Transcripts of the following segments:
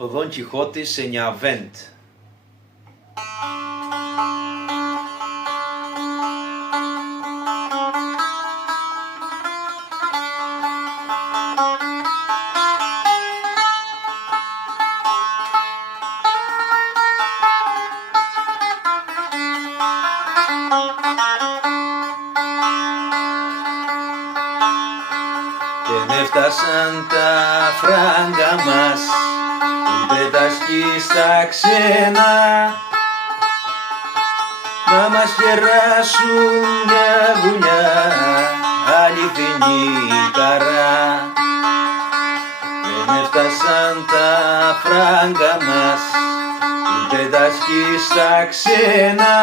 Ο Δον Κιχώτης σε νιαβέντ. Δεν έφτασαν τα φράγκα μας, ούτε τα σκι στα ξένα, να μας κεράσουν μια δουλειά, αληθινή χαρά. Δεν έφτασαν τα φράγκα μας, ούτε τα σκι στα ξένα,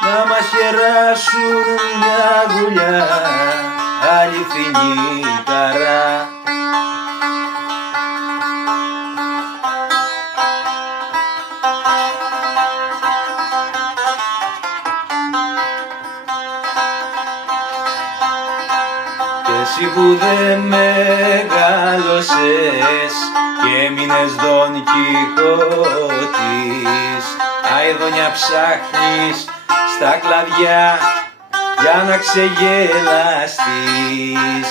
να μας κεράσουν μια δουλειά, αληθινή χαρά. Και εσύ που δε μεγάλωσες και έμεινες Δον Κιχώτης, αηδόνια ψάχνεις στα κλαδιά για να ξεγελαστείς.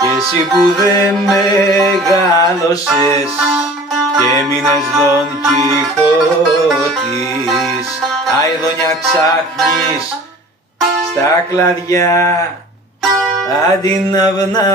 Και εσύ που δε μεγάλωσες και έμεινες Δον Κιχώτης, αηδόνια ψάχνεις στα κλαδιά αντί να βνάνιστείς.